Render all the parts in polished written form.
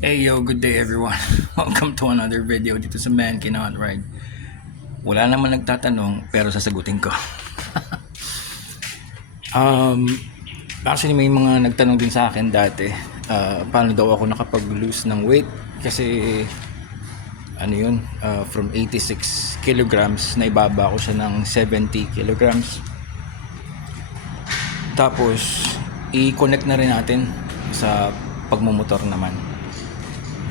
Hey yo, good day everyone. Welcome to another video dito sa Man Cannot Ride. Wala naman nagtatanong pero sasagutin ko. um, Actually may mga nagtanong din sa akin dati, paano daw ako nakapag-lose ng weight kasi ano yun, from 86 kilograms na ibaba ko siya ng 70 kilograms. Tapos i-connect na rin natin sa pagmumotor naman.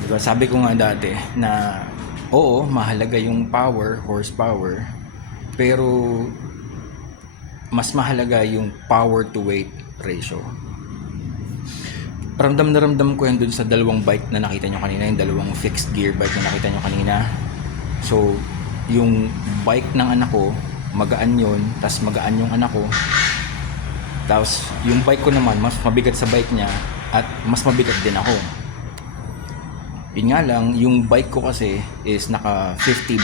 Diba, sabi ko nga dati na oo, mahalaga yung horsepower, pero mas mahalaga yung power to weight ratio. Ramdam na ramdam ko yan dun sa dalawang bike na nakita nyo kanina, yung dalawang fixed gear bike na nakita nyo kanina. So, yung bike ng anak ko, magaan yun, tas magaan yung anak ko. Tapos, yung bike ko naman, mas mabigat sa bike niya at mas mabigat din ako. Yun nga lang, yung bike ko kasi is naka 50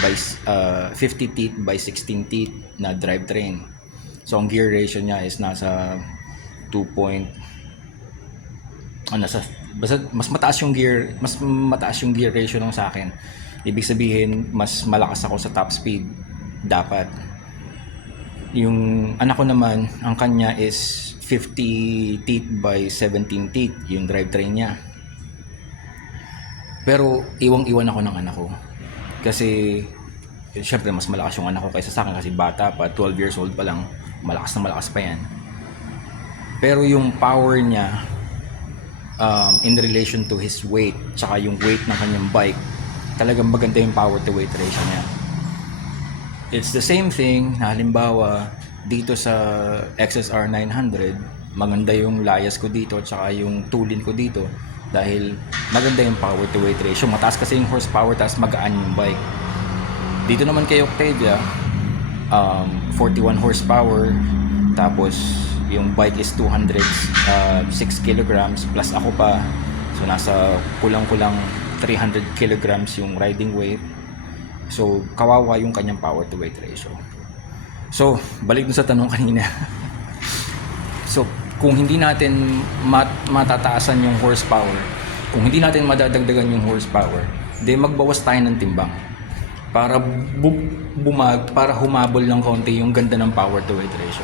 teeth by 16 teeth na drivetrain. So ang gear ratio niya is nasa 2 point nasa basta mas mataas yung gear ratio ng sa akin. Ibig sabihin, mas malakas ako sa top speed dapat. Yung anak ko naman, ang kanya is 50 teeth by 17 teeth yung drivetrain niya. Pero iwang-iwan ako ng anak ko. Kasi syempre mas malakas yung anak ko kaysa sa akin kasi bata pa, 12 years old pa lang, malakas na malakas pa yan. Pero yung power niya in relation to his weight, tsaka yung weight ng kanyang bike, talagang maganda yung power to weight ratio niya. It's the same thing na halimbawa dito sa XSR 900, maganda yung layas ko dito tsaka yung tulin ko dito dahil maganda yung power to weight ratio. Mataas kasi yung horsepower, tapos magaan yung bike. Dito naman kay Octavia, 41 horsepower, tapos yung bike is 206 kilograms plus ako pa, so nasa kulang-kulang 300 kilograms yung riding weight. So kawawa yung kanyang power to weight ratio. So balik dun sa tanong kanina. So kung hindi natin matataasan yung horsepower, kung hindi natin madadagdagan yung horsepower, then magbawas tayo ng timbang para para humabol ng konti yung ganda ng power to weight ratio.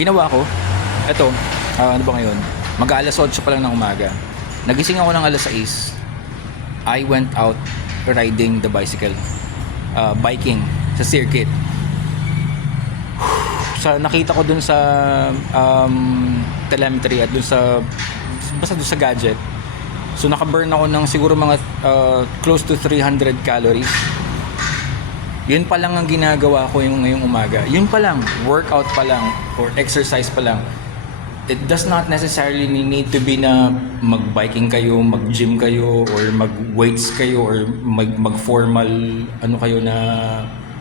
Ginawa ko, eto, ano ba ngayon? Mag-alas 8 pa lang ng umaga. Nagising ako ng alas 6. I went out riding the bicycle, biking sa circuit. Sa nakita ko dun sa telemetry at dun sa basta dun sa gadget, so naka-burn ako ng siguro mga close to 300 calories. Yun pa lang ang ginagawa ko yung ngayong umaga. Yun pa lang, workout pa lang or exercise pa lang. It does not necessarily need to be na mag-biking kayo, mag-gym kayo, or mag-weights kayo, or mag-formal ano kayo na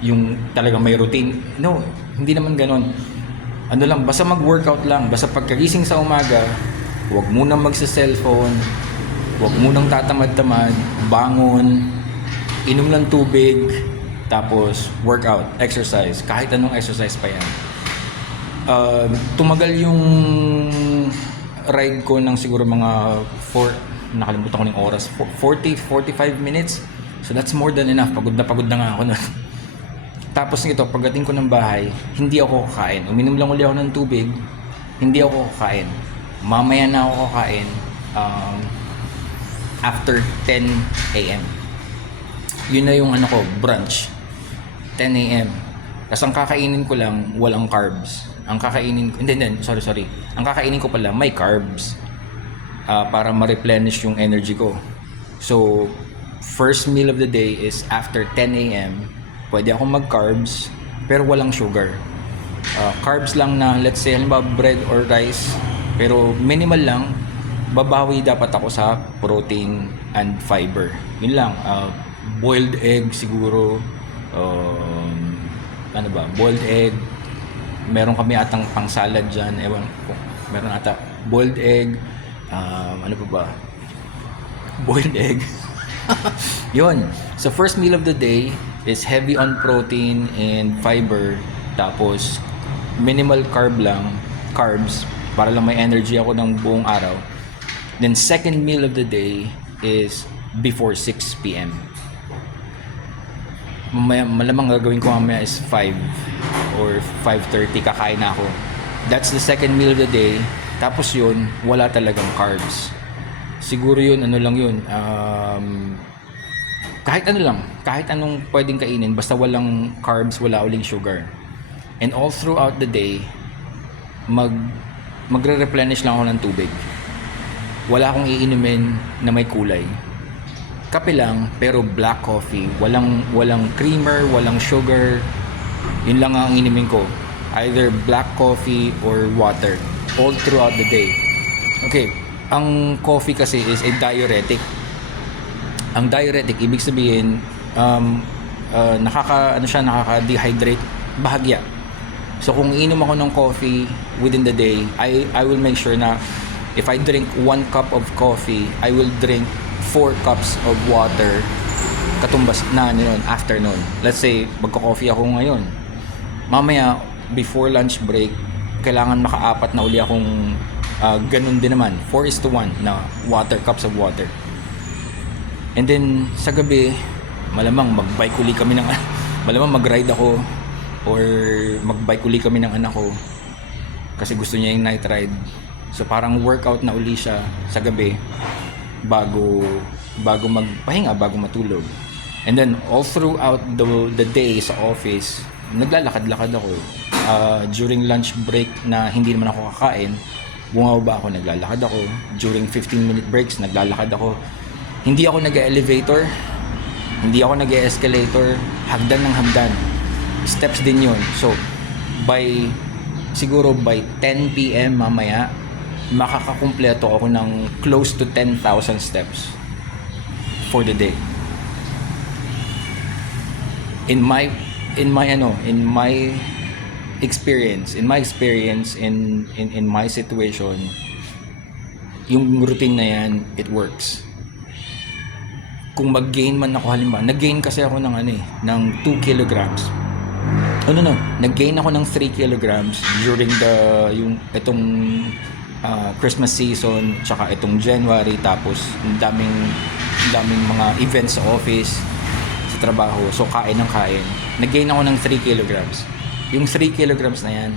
yung talagang may routine. No, hindi naman ganon. Ano lang, basta mag-workout lang. Basta pagkagising sa umaga, huwag munang magsa-cellphone, huwag munang tatamad-tamad, bangon, inom ng tubig, tapos workout, exercise, kahit anong exercise pa yan. Tumagal yung ride ko ng siguro mga nakalimutan ko ng oras, 40-45 minutes. So that's more than enough. Pagod na nga ako nun. Tapos nito, pagdating ko ng bahay, hindi ako kakain. Uminom lang ulit ako ng tubig, hindi ako kakain. Mamaya na ako kakain after 10 a.m. Yun na yung ano ko, brunch. 10 a.m. Tapos ang kakainin ko lang, walang carbs. Ang kakainin ko, sorry. Ang kakainin ko pala, may carbs. Para ma-replenish yung energy ko. So, first meal of the day is after 10 a.m. Pwede akong mag-carbs, pero walang sugar. Carbs lang na, let's say, halimbawa bread or rice, pero minimal lang. Babawi dapat ako sa protein and fiber. Yun lang. Boiled egg siguro. Boiled egg. Meron kami atang pang salad dyan. Ewan ko. Meron ata boiled egg. Ano pa ba? Boiled egg. Yun. So first meal of the day is heavy on protein and fiber. Tapos minimal carbs para lang may energy ako ng buong araw. Then second meal of the day is before 6 p.m. Malamang gagawin ko mamaya is 5 or 5:30 kakain na ako. That's the second meal of the day. Tapos yun, wala talagang carbs. Siguro yun, ano lang yun, kahit ano lang, kahit anong pwedeng kainin, basta walang carbs, wala uling sugar. And all throughout the day, magre-replenish lang ako ng tubig. Wala akong iinumin na may kulay. Kape lang, pero black coffee. Walang creamer, walang sugar. Yun lang ang inumin ko. Either black coffee or water. All throughout the day. Okay, ang coffee kasi is a diuretic. Ang diuretic, ibig sabihin, nakaka-dehydrate bahagya. So kung iinom ako ng coffee within the day, I will make sure na if I drink 1 cup of coffee, I will drink 4 cups of water katumbas na yun, afternoon. Let's say, magka-coffee ako ngayon. Mamaya, before lunch break, kailangan maka-4 na uli akong ganun din naman. 4:1 na cups of water. And then, sa gabi, malamang mag-bike uli kami malamang mag-ride ako or mag-bike uli kami ng anak ko kasi gusto niya yung night ride. So parang workout na uli siya sa gabi bago magpahinga, bago matulog. And then all throughout the day sa office, naglalakad-lakad ako. During lunch break na hindi naman ako kakain, bumababa ako, naglalakad ako. During 15-minute breaks, naglalakad ako. Hindi ako nag-elevator, hindi ako nag-escalator, hagdan ng hagdan. Steps din yun. So siguro by 10 p.m. mamaya, makakakumpleto ako ng close to 10,000 steps for the day. In my experience, in my situation, yung routine na yan, it works. Kung mag-gain man ako, halimbawa, nag-gain kasi ako ng ng 2 kilograms. Nag-gain ako ng 3 kilograms during itong Christmas season, tsaka itong January, tapos daming mga events sa office, sa trabaho, so kain ng kain. Nag-gain ako ng 3 kilograms. Yung 3 kilograms na yan,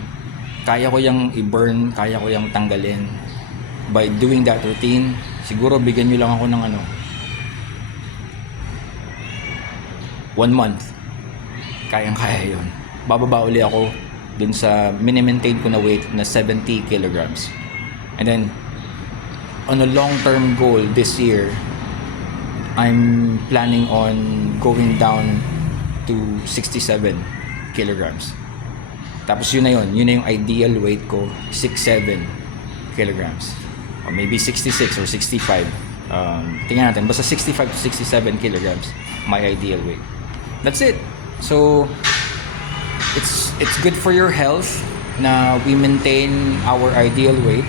kaya ko yung i-burn, kaya ko yung tanggalin by doing that routine. Siguro bigyan nyo lang ako ng 1 month, kayang-kaya yun. Bababa uli ako dun sa mini-maintain ko na weight na 70 kilograms. And then, on a long-term goal this year, I'm planning on going down to 67 kilograms. Tapos yun na yung ideal weight ko, 67 kilograms. Or maybe 66 or 65. Tingnan natin, basta 65 to 67 kilograms, my ideal weight. That's it. So, it's good for your health na we maintain our ideal weight.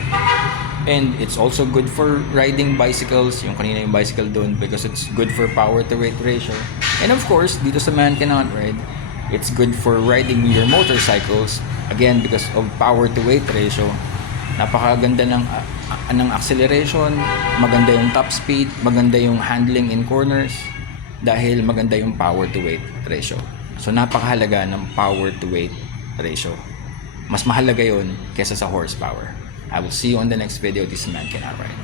And it's also good for riding bicycles, yung kanina yung bicycle doon, because it's good for power to weight ratio. And of course, dito sa Man Cannot Ride, it's good for riding your motorcycles, again because of power to weight ratio. Napakaganda ng acceleration, maganda yung top speed, maganda yung handling in corners, dahil maganda yung power to weight ratio. So napakahalaga ng power to weight ratio. Mas mahalaga yun kesa sa horsepower. I will see you on the next video. This is Man Cannot Ride.